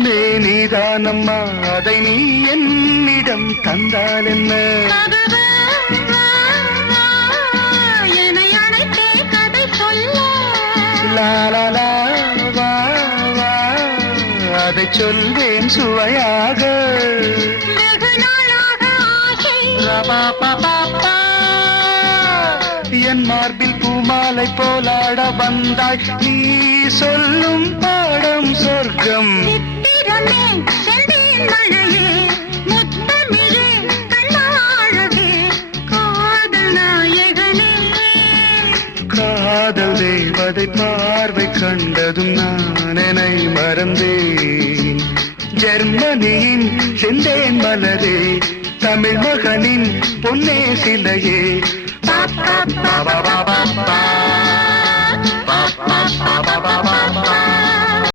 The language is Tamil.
எல்லாமே நீதானம்மா, அதை நீ என்னிடம் தந்தால் என்ன? என்னை அழைத்தே கதை சொல்ல லாலா வா வா, அதை சொல்வேன் சுவையாக. வெகு நாளாக ஆசை ரபாபபாபா, என் மார்பில் பூமாலை போலாட வந்தாய், நீ சொல்லும் பாடம் சொர்க்கம். சித்திரமே செந்தேன் மழையே முத்தமிழே கண்ணாழகே காதல் நாயகனே. காதல் தேவதை பார்வை கண்டதும் நான் என்னை மறந்தேன். ஜெர்மனியின் செந்தேன் மலரே, தமிழ் மகனின் பொன்னே சிலையே. பா பா பா பா பா பா பா பா பா பா பா.